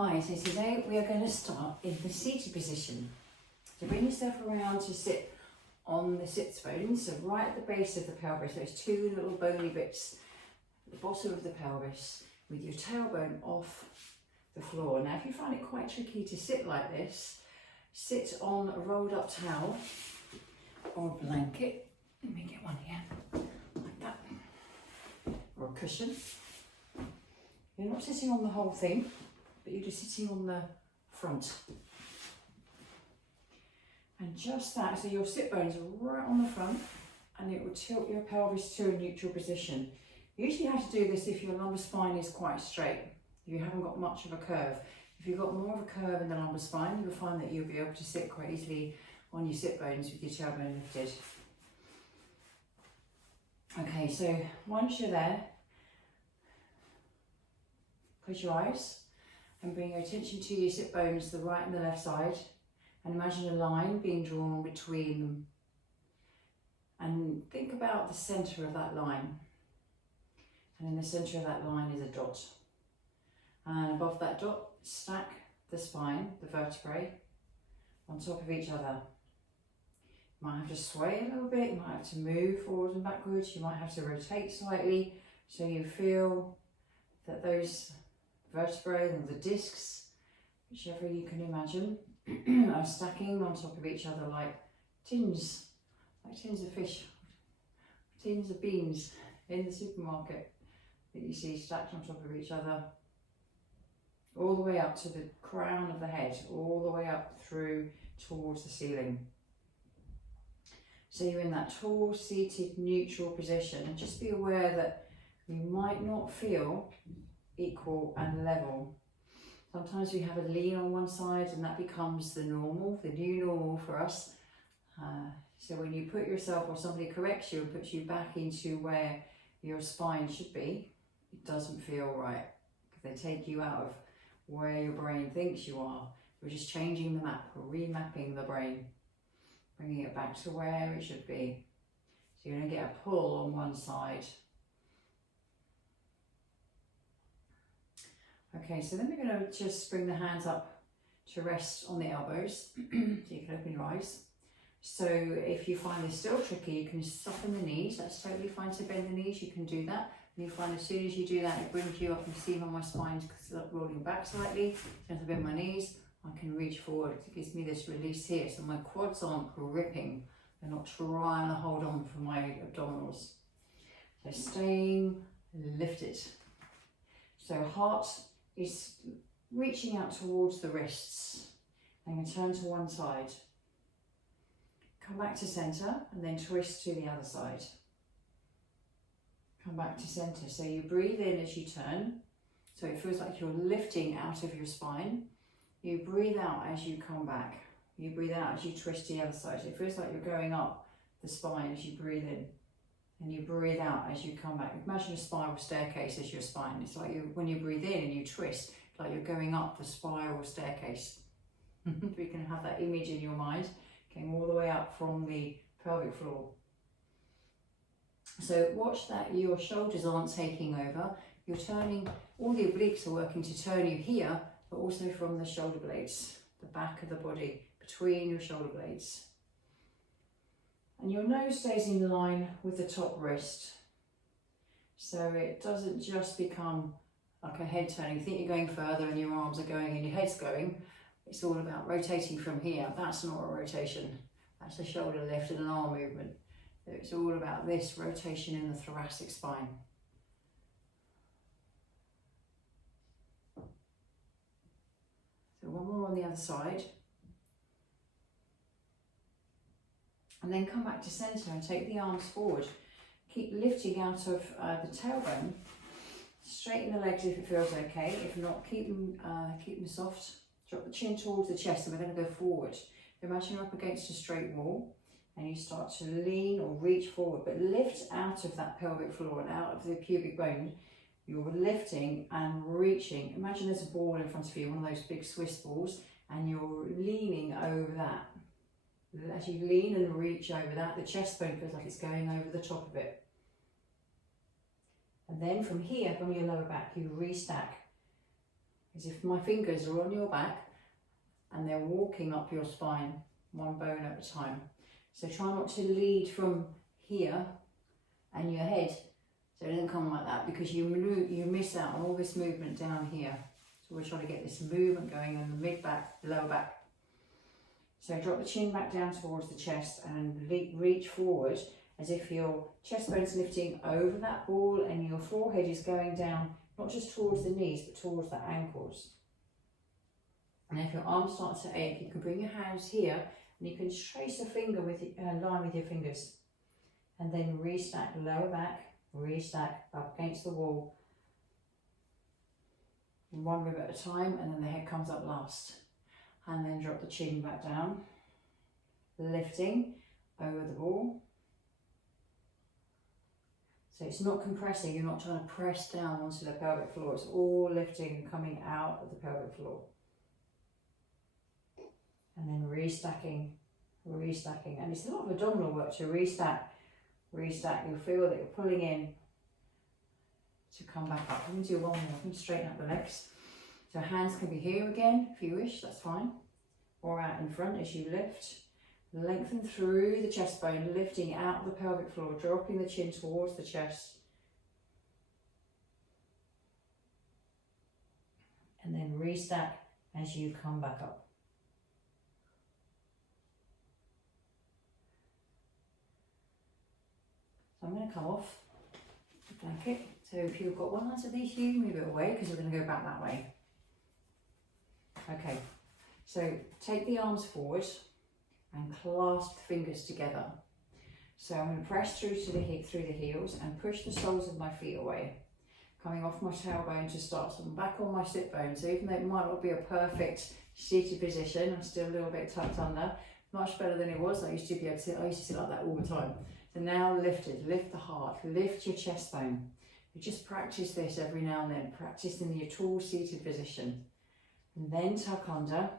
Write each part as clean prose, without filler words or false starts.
Hi, so today we are going to start in the seated position. So bring yourself around to sit on the sit bones, so right at the base of the pelvis, those two little bony bits at the bottom of the pelvis, with your tailbone off the floor. Now if you find it quite tricky to sit like this, sit on a rolled up towel or a blanket. Let me get one here, like that, or a cushion. You're not sitting on the whole thing, but you're just sitting on the front. And just that, so your sit bones are right on the front and it will tilt your pelvis to a neutral position. You usually have to do this if your lumbar spine is quite straight, if you haven't got much of a curve. If you've got more of a curve in the lumbar spine, you'll find that you'll be able to sit quite easily on your sit bones with your tailbone lifted. Okay, so once you're there, close your eyes and bring your attention to your sit bones, the right and the left side, and imagine a line being drawn between them. And think about the centre of that line. And in the centre of that line is a dot. And above that dot, stack the spine, the vertebrae, on top of each other. You might have to sway a little bit, you might have to move forwards and backwards, you might have to rotate slightly so you feel that those vertebrae and the discs, whichever you can imagine, are stacking on top of each other like tins of fish, tins of beans in the supermarket that you see stacked on top of each other, all the way up to the crown of the head, all the way up through towards the ceiling. So you're in that tall, seated, neutral position, and just be aware that you might not feel equal and level. Sometimes we have a lean on one side and that becomes the normal, the new normal for us. So when you put yourself, or somebody corrects you and puts you back into where your spine should be, it doesn't feel right, because they take you out of where your brain thinks you are. We're just changing the map, we're remapping the brain, bringing it back to where it should be. So you're going to get a pull on one side. Okay, so then we're going to just bring the hands up to rest on the elbows, so you can open your eyes. So if you find this still tricky, you can soften the knees. That's totally fine to bend the knees, you can do that. And you find as soon as you do that, it brings you up, and see how my spine's rolling back slightly. So as I bend my knees, I can reach forward. It gives me this release here, so my quads aren't gripping. They're not trying to hold on for my abdominals. So staying lifted. So heart is reaching out towards the wrists. I'm going to turn to one side. Come back to centre and then twist to the other side. Come back to centre. So you breathe in as you turn. So it feels like you're lifting out of your spine. You breathe out as you come back. You breathe out as you twist to the other side. So it feels like you're going up the spine as you breathe in. And you breathe out as you come back. Imagine a spiral staircase as your spine. It's like when you breathe in and you twist, it's like you're going up the spiral staircase. We can have that image in your mind, going all the way up from the pelvic floor. So watch that your shoulders aren't taking over. You're turning, all the obliques are working to turn you here, but also from the shoulder blades, the back of the body, between your shoulder blades. And your nose stays in line with the top wrist. So it doesn't just become like a head turning. You think you're going further and your arms are going and your head's going. It's all about rotating from here. That's not a rotation. That's a shoulder lift and an arm movement. So it's all about this rotation in the thoracic spine. So one more on the other side. And then come back to centre and take the arms forward. Keep lifting out of the tailbone. Straighten the legs if it feels okay. If not, keep them soft. Drop the chin towards the chest, and we're going to go forward. Imagine you're up against a straight wall and you start to lean or reach forward, but lift out of that pelvic floor and out of the pubic bone. You're lifting and reaching. Imagine there's a ball in front of you, one of those big Swiss balls, and you're leaning over that. As you lean and reach over that, the chest bone feels like it's going over the top of it. And then from here, from your lower back, you restack as if my fingers are on your back and they're walking up your spine, one bone at a time. So try not to lead from here and your head, so it doesn't come like that, because you miss out on all this movement down here. So we're trying to get this movement going in the mid back, the lower back. So drop the chin back down towards the chest and reach forward as if your chest bone's lifting over that ball and your forehead is going down, not just towards the knees, but towards the ankles. And if your arms start to ache, you can bring your hands here and you can trace a finger with line with your fingers. And then restack lower back, restack up against the wall. One rib at a time, and then the head comes up last. And then drop the chin back down, lifting over the ball. So it's not compressing, you're not trying to press down onto the pelvic floor, it's all lifting and coming out of the pelvic floor. And then restacking, restacking. And it's a lot of abdominal work to restack, restack. You'll feel that you're pulling in to come back up. I'm going to do one more, I'm going to straighten up the legs. So hands can be here again if you wish, that's fine. Or out in front as you lift. Lengthen through the chest bone, lifting out the pelvic floor, dropping the chin towards the chest. And then restack as you come back up. So I'm going to come off the blanket. So if you've got one underneath you, move it away because we're going to go back that way. Okay, so take the arms forward and clasp the fingers together. So I'm going to press through to the heels and push the soles of my feet away. Coming off my tailbone to start, so I'm back on my sit bone. So even though it might not be a perfect seated position, I'm still a little bit tucked under. Much better than it was. I used to sit like that all the time. So now lifted, lift the heart, lift your chest bone. You just practice this every now and then. Practice in your tall seated position. And then tuck under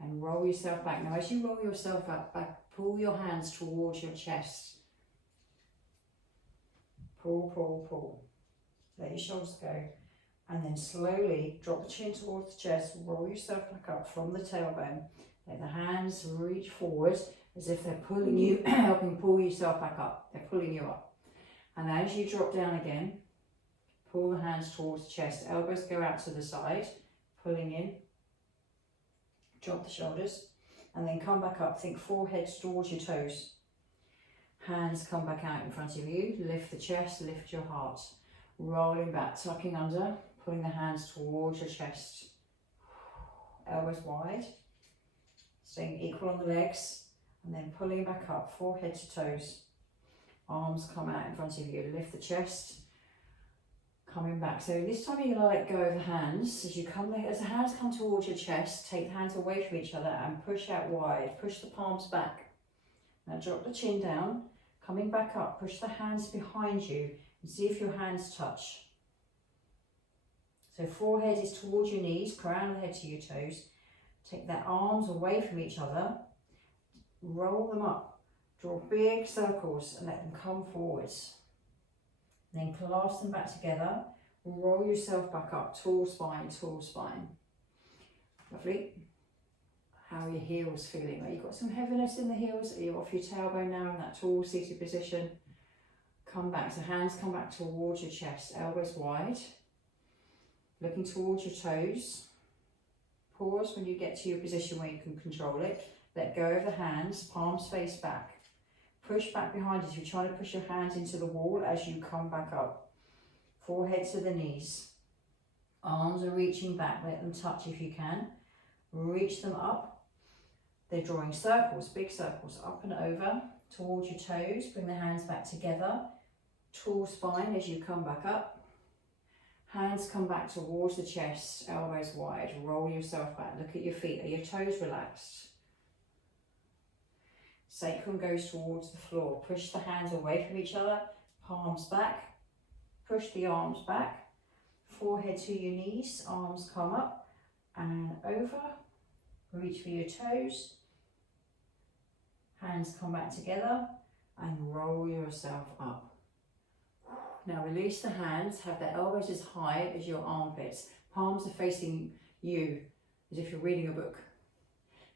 and roll yourself back. Now as you roll yourself up, back, pull your hands towards your chest. Pull, pull, pull. Let your shoulders go. And then slowly drop the chin towards the chest, roll yourself back up from the tailbone. Let the hands reach forward as if they're pulling you, helping pull yourself back up. They're pulling you up. And as you drop down again, pull the hands towards the chest. Elbows go out to the side, pulling in. Drop the shoulders. And then come back up. Think forehead towards your toes. Hands come back out in front of you. Lift the chest, lift your heart. Rolling back, tucking under, pulling the hands towards your chest. Elbows wide. Staying equal on the legs. And then pulling back up, forehead to toes. Arms come out in front of you. Lift the chest. Coming back. So this time you're going to let go of the hands. As the hands come towards your chest, take the hands away from each other and push out wide. Push the palms back. Now drop the chin down. Coming back up, push the hands behind you and see if your hands touch. So forehead is towards your knees, crown of the head to your toes. Take the arms away from each other. Roll them up. Draw big circles and let them come forwards. Then clasp them back together. Roll yourself back up. Tall spine, tall spine. Lovely. How are your heels feeling? You've got some heaviness in the heels. Are you off your tailbone now in that tall seated position? Come back. So hands come back towards your chest. Elbows wide. Looking towards your toes. Pause when you get to your position where you can control it. Let go of the hands. Palms face back. Push back behind you. You're trying to push your hands into the wall as you come back up. Forehead to the knees. Arms are reaching back. Let them touch if you can. Reach them up. They're drawing circles, big circles, up and over towards your toes. Bring the hands back together. Tall spine as you come back up. Hands come back towards the chest. Elbows wide. Roll yourself back. Look at your feet. Are your toes relaxed? Sacrum goes towards the floor. Push the hands away from each other. Palms back. Push the arms back. Forehead to your knees. Arms come up and over. Reach for your toes. Hands come back together and roll yourself up. Now release the hands. Have the elbows as high as your armpits. Palms are facing you as if you're reading a book.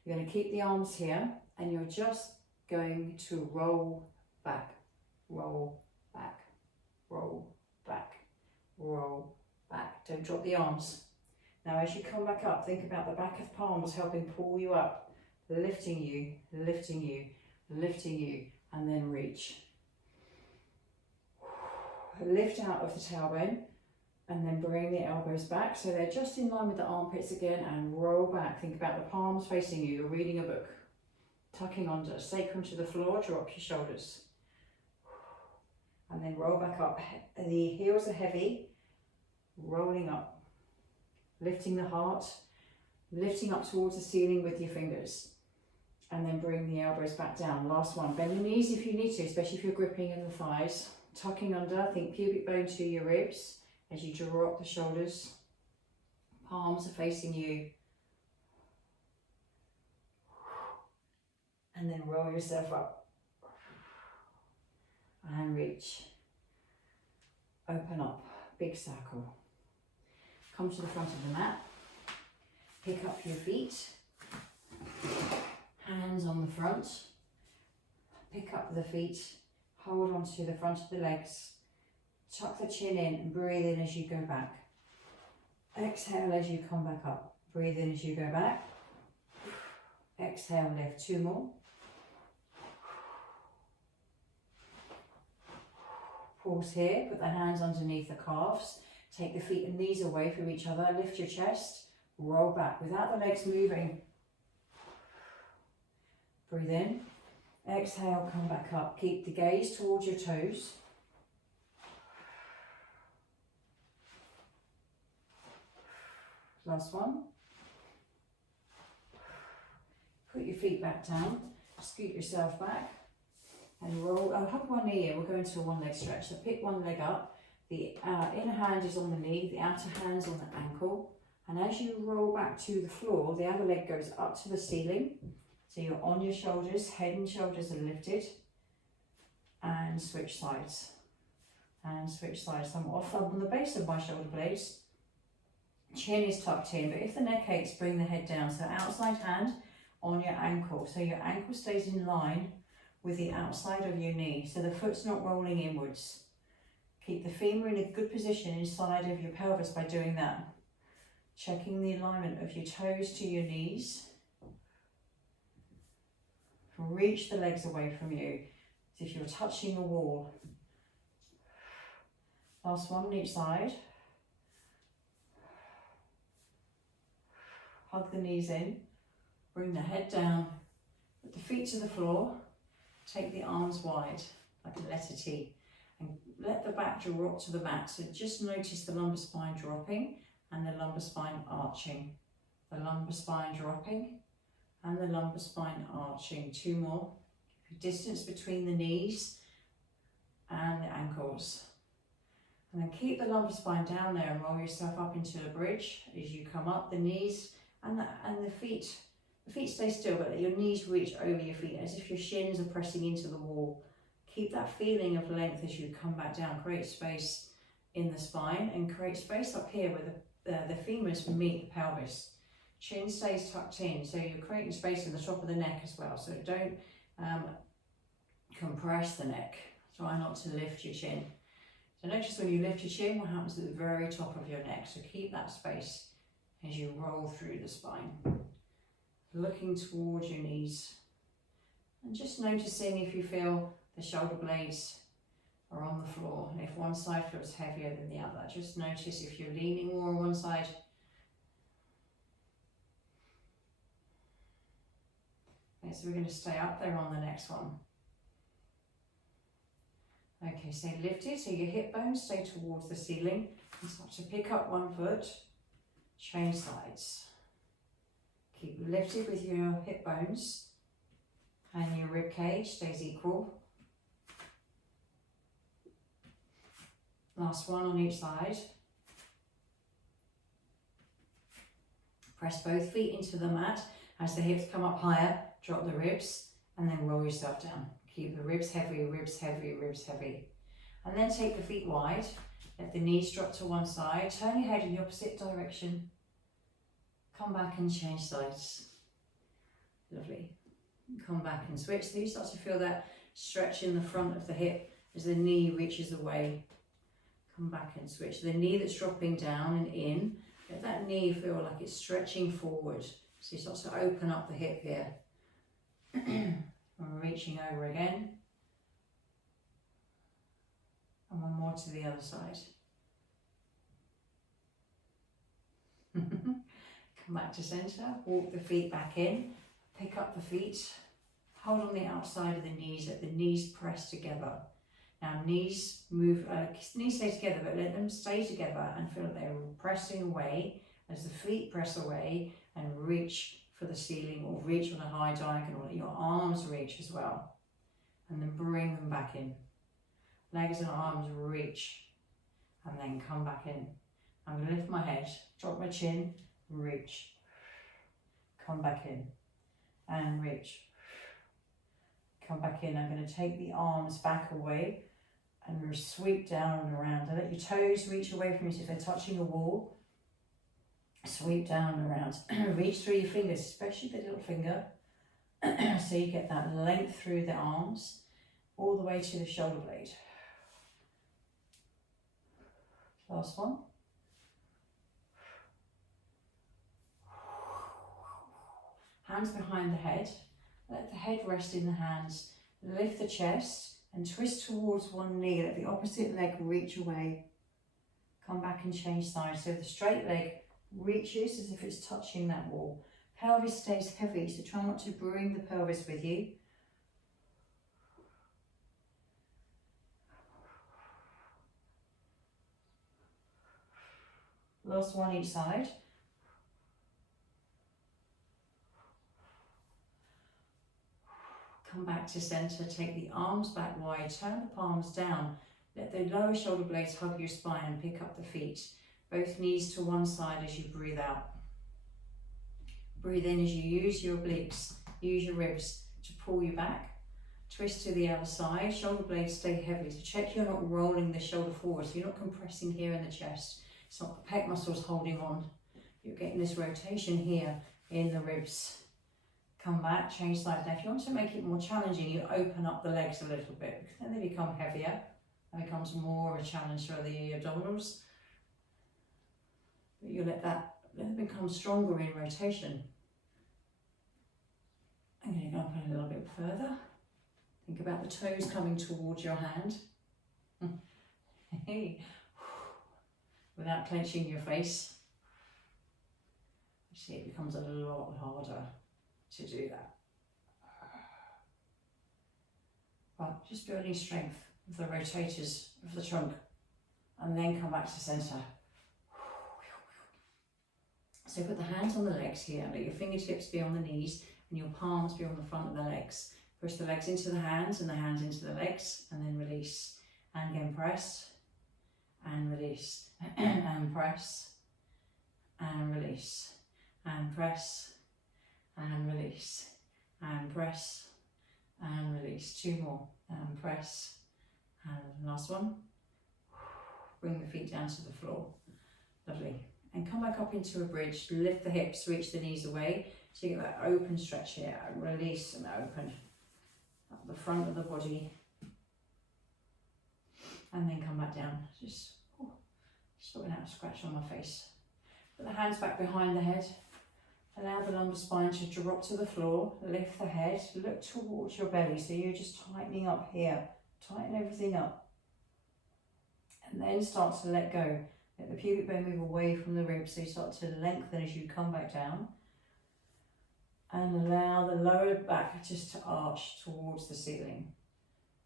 You're going to keep the arms here and you're just going to roll back, roll back, roll back, roll back. Don't drop the arms. Now as you come back up, think about the back of palms helping pull you up, lifting you, lifting you, lifting you, and then reach. Lift out of the tailbone and then bring the elbows back so they're just in line with the armpits again, and roll back. Think about the palms facing you. You're reading a book. Tucking under, sacrum to the floor, drop your shoulders. And then roll back up. The heels are heavy, rolling up. Lifting the heart, lifting up towards the ceiling with your fingers. And then bring the elbows back down. Last one, bend the knees if you need to, especially if you're gripping in the thighs. Tucking under, think pubic bone to your ribs as you draw up the shoulders. Palms are facing you. And then roll yourself up. And reach. Open up, big circle. Come to the front of the mat. Pick up your feet. Hands on the front. Pick up the feet. Hold onto the front of the legs. Tuck the chin in and breathe in as you go back. Exhale as you come back up. Breathe in as you go back. Exhale, lift. 2 more. Pause here. Put the hands underneath the calves. Take the feet and knees away from each other. Lift your chest. Roll back without the legs moving. Breathe in. Exhale, come back up. Keep the gaze towards your toes. Last one. Put your feet back down. Scoot yourself back. And roll. Hug one knee in. We'll go into a one leg stretch. So pick one leg up. The inner hand is on the knee, the outer hand's on the ankle. And as you roll back to the floor, the other leg goes up to the ceiling. So you're on your shoulders, head and shoulders are lifted. And switch sides. And switch sides. I'm off on the base of my shoulder blades. Chin is tucked in, but if the neck aches, bring the head down. So outside hand on your ankle. So your ankle stays in line with the outside of your knee. So the foot's not rolling inwards. Keep the femur in a good position inside of your pelvis by doing that. Checking the alignment of your toes to your knees. Reach the legs away from you as if you're touching a wall. Last one on each side. Hug the knees in. Bring the head down. Put the feet to the floor. Take the arms wide like a letter T. And let the back drop to the mat. So just notice the lumbar spine dropping and the lumbar spine arching. The lumbar spine dropping and the lumbar spine arching. 2 more. Distance between the knees and the ankles. And then keep the lumbar spine down there and roll yourself up into a bridge as you come up. The knees and the feet. The feet stay still, but let your knees reach over your feet as if your shins are pressing into the wall. Keep that feeling of length as you come back down. Create space in the spine and create space up here where the femurs meet the pelvis. Chin stays tucked in, so you're creating space in the top of the neck as well. So don't compress the neck. Try not to lift your chin. So notice when you lift your chin, what happens at the very top of your neck. So keep that space as you roll through the spine. Looking towards your knees. And just noticing if you feel the shoulder blades are on the floor, and if one side feels heavier than the other. Just notice if you're leaning more on one side. Okay, so we're going to stay up there on the next one. Okay, stay lifted, so your hip bones stay towards the ceiling. And start to pick up one foot, change sides. Keep lifted with your hip bones, and your rib cage stays equal. Last one on each side. Press both feet into the mat as the hips come up higher. Drop the ribs and then roll yourself down. Keep the ribs heavy, ribs heavy, ribs heavy. And then take the feet wide Let the knees drop to one side. Turn your head in the opposite direction. Come back and change sides. Lovely. Come back and switch. So you start to feel that stretch in the front of the hip as the knee reaches away. Come back and switch. The knee that's dropping down and in, let that knee feel like it's stretching forward. So you start to open up the hip here. And reaching over again. And one more to the other side. Come back to centre, walk the feet back in, pick up the feet, hold on the outside of the knees, let the knees press together. Now knees move, knees stay together, but let them stay together and feel that they're pressing away as the feet press away and reach for the ceiling or reach on a high diagonal. Let your arms reach as well. And then bring them back in. Legs and arms reach and then come back in. I'm going to lift my head, drop my chin, reach, come back in and reach, come back in. I'm going to take the arms back away and sweep down and around. And let your toes reach away from you, so if they're touching a wall, sweep down and around. Reach through your fingers, especially the little finger, so you get that length through the arms all the way to the shoulder blade. Last one. Hands behind the head. Let the head rest in the hands. Lift the chest and twist towards one knee. Let the opposite leg reach away. Come back and change sides. So the straight leg reaches as if it's touching that wall. Pelvis stays heavy, so try not to bring the pelvis with you. Last one each side. Come back to centre, take the arms back wide, turn the palms down, let the lower shoulder blades hug your spine and pick up the feet. Both knees to one side as you breathe out. Breathe in as you use your obliques, use your ribs to pull you back. Twist to the other side, shoulder blades stay heavy, so check you're not rolling the shoulder forward, so you're not compressing here in the chest. It's not the pec muscles holding on. You're getting this rotation here in the ribs. Come back, change sides. Now if you want to make it more challenging, you open up the legs a little bit, because then they become heavier. It becomes more of a challenge for the abdominals. But you let them become stronger in rotation. And you're going to put a little bit further. Think about the toes coming towards your hand. Without clenching your face. You see, it becomes a lot harder to do that. But just building strength of the rotators of the trunk, and then come back to centre. So put the hands on the legs here, let your fingertips be on the knees and your palms be on the front of the legs. Push the legs into the hands and the hands into the legs, and then release. And again press and release and press and release and press and release and press and release. Two more and press and last one. Bring the feet down to the floor. Lovely. And come back up into a bridge. Lift the hips, reach the knees away. So you get that open stretch here. Release and open up the front of the body. And then come back down. Just sorting out a scratch on my face. Put the hands back behind the head. Allow the lumbar spine to drop to the floor. Lift the head. Look towards your belly. So you're just tightening up here. Tighten everything up. And then start to let go. Let the pubic bone move away from the ribs. So you start to lengthen as you come back down. And allow the lower back just to arch towards the ceiling.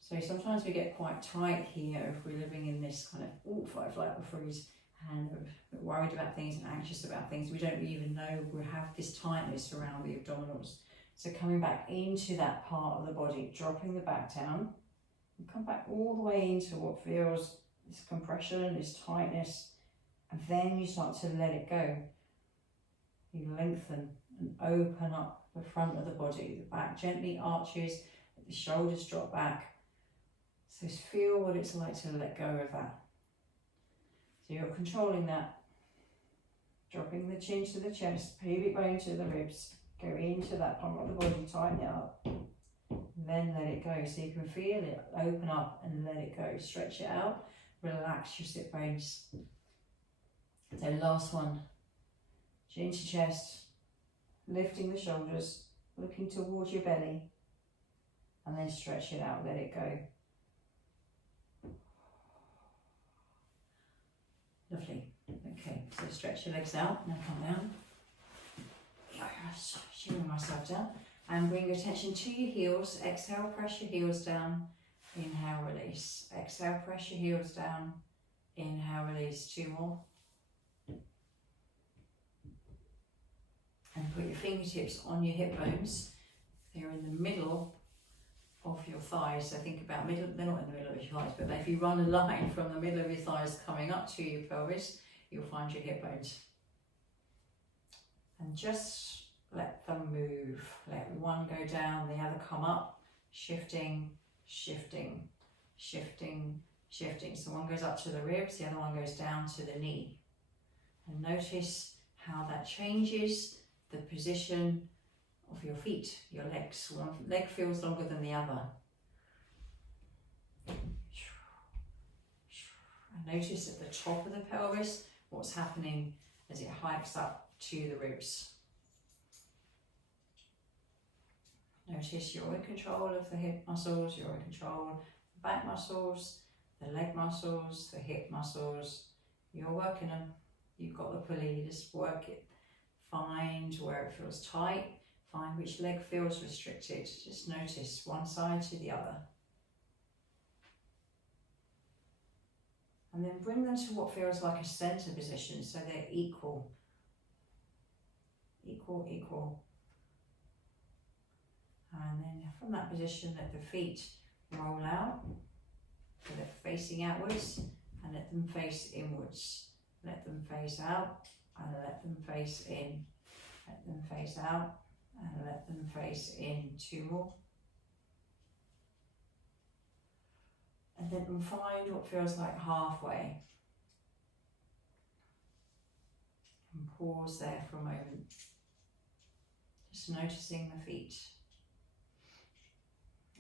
So sometimes we get quite tight here if we're living in this kind of fight, flight or freeze, and we're worried about things and anxious about things. We don't even know we have this tightness around the abdominals. So coming back into that part of the body, dropping the back down, and come back all the way into what feels this compression, this tightness, and then you start to let it go. You lengthen and open up the front of the body. The back gently arches, the shoulders drop back. So feel what it's like to let go of that. So you're controlling that. Dropping the chin to the chest, pubic bone to the ribs. Go into that palm of the body, tighten it up. Then let it go. So you can feel it open up and let it go. Stretch it out. Relax your sit bones. So last one. Chin to chest. Lifting the shoulders. Looking towards your belly. And then stretch it out. Let it go. Lovely. Okay, so stretch your legs out. Now come down. Shimming myself down. And bring your attention to your heels. Exhale, press your heels down. Inhale, release. Exhale, press your heels down. Inhale, release. 2 more. And put your fingertips on your hip bones. They're in the middle of your thighs. So think about middle, they're not in the middle of your thighs, but if you run a line from the middle of your thighs coming up to your pelvis, you'll find your hip bones. And just let them move. Let one go down, the other come up, shifting, shifting, shifting, shifting. So one goes up to the ribs, the other one goes down to the knee. And notice how that changes the position of your feet, your legs. One leg feels longer than the other. And notice at the top of the pelvis what's happening as it hikes up to the ribs. Notice you're in control of the hip muscles, you're in control of the back muscles, the leg muscles, the hip muscles. You're working them. You've got the pulley, you just work it. Find where it feels tight. Find which leg feels restricted. Just notice one side to the other. And then bring them to what feels like a center position, so they're equal. Equal, equal. And then from that position, let the feet roll out. So they're facing outwards, and let them face inwards. Let them face out, and let them face in. Let them face out, and let them face in. 2 more. And then find what feels like halfway. And pause there for a moment. Just noticing the feet.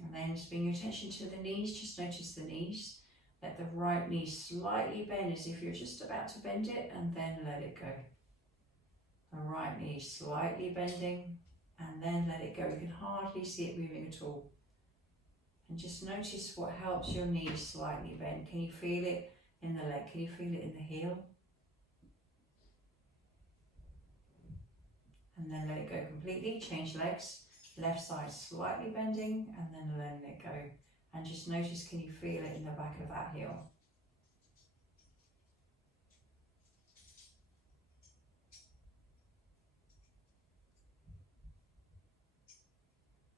And then just bring your attention to the knees. Just notice the knees. Let the right knee slightly bend as if you're just about to bend it, and then let it go. The right knee slightly bending, and then let it go. You can hardly see it moving at all. And just notice what helps your knee slightly bend. Can you feel it in the leg? Can you feel it in the heel? And then let it go completely. Change legs. Left side slightly bending, and then letting it go. And just notice, can you feel it in the back of that heel?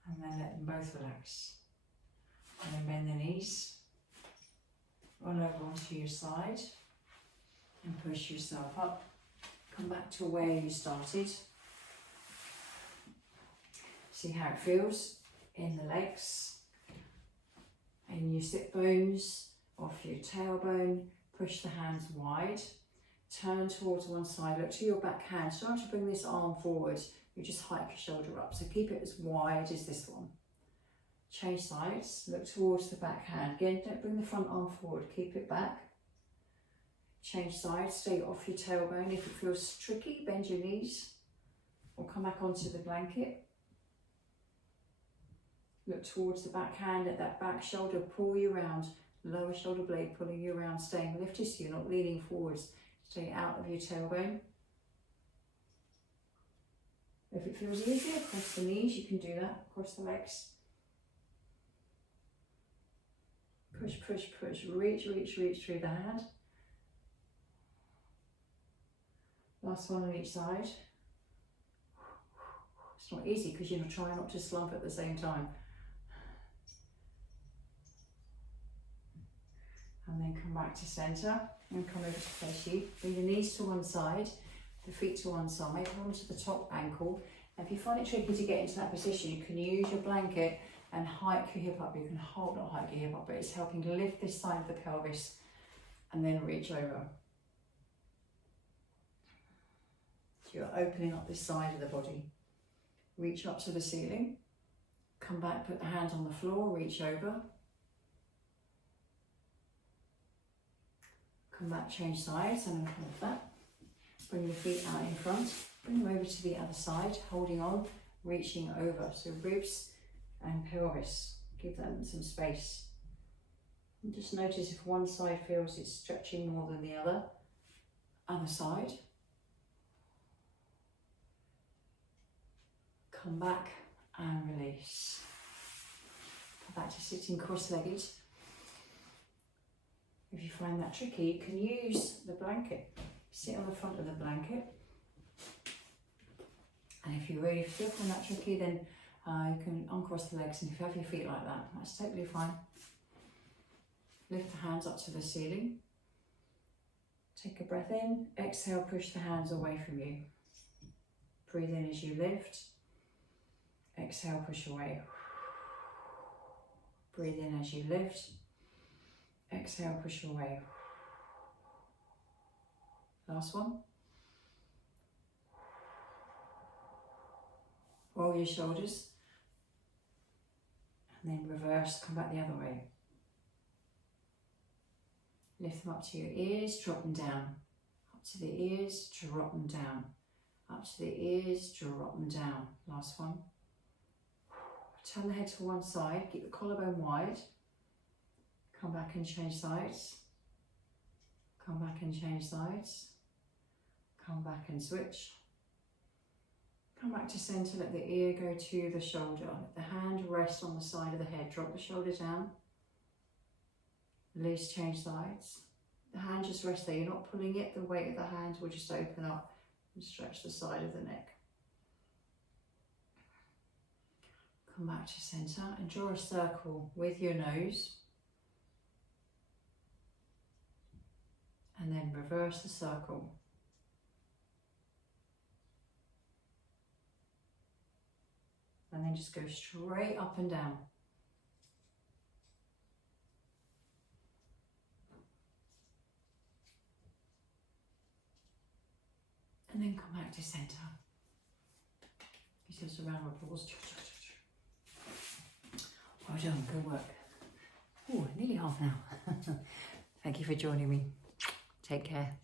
And then let them both relax. And then bend the knees. Roll over onto your side. And push yourself up. Come back to where you started. See how it feels in the legs, in your sit bones, off your tailbone. Push the hands wide. Turn towards one side. Look to your back hand. Start to bring this arm forward. You just hike your shoulder up. So keep it as wide as this one. Change sides. Look towards the back hand. Again, don't bring the front arm forward. Keep it back. Change sides. Stay off your tailbone. If it feels tricky, bend your knees or come back onto the blanket. Look towards the back hand. Let that back shoulder pull you around. Lower shoulder blade pulling you around. Staying lifted so you're not leaning forwards. Stay out of your tailbone. If it feels easier, across the knees, you can do that. Across the legs. Push, push, push. Reach, reach, reach through the hand. Last one on each side. It's not easy because you're trying not to slump at the same time. And then come back to centre and come over to face you. Bring the knees to one side, the feet to one side, onto the top ankle. And if you find it tricky to get into that position, you can use your blanket and hike your hip up. You can not hike your hip up, but it's helping to lift this side of the pelvis and then reach over. So you're opening up this side of the body. Reach up to the ceiling. Come back, put the hand on the floor, reach over. Come back, change sides, and then hold that. Bring the feet out in front. Bring them over to the other side, holding on, reaching over. So ribs and pelvis, give them some space. And just notice if one side feels it's stretching more than the other. Other side. Come back and release. Come back to sitting cross-legged. If you find that tricky, you can use the blanket. Sit on the front of the blanket. And if you really still find that tricky, then you can uncross the legs, and if you have your feet like that, that's totally fine. Lift the hands up to the ceiling. Take a breath in. Exhale, push the hands away from you. Breathe in as you lift. Exhale, push away. Breathe in as you lift. Exhale, push away. Last one. Roll your shoulders. And then reverse, come back the other way. Lift them up to your ears, drop them down. Up to the ears, drop them down. Up to the ears, drop them down. Last one. Turn the head to one side, keep the collarbone wide. Come back and change sides. Come back and change sides. Come back and switch. Come back to centre, let the ear go to the shoulder. Let the hand rest on the side of the head. Drop the shoulder down. Release, change sides. The hand just rests there. You're not pulling it. The weight of the hand will just open up and stretch the side of the neck. Come back to centre and draw a circle with your nose. And then reverse the circle. And then just go straight up and down. And then come back to centre. Give yourselves a round of applause. Well done, good work. Oh, nearly half an hour. Thank you for joining me. Take care.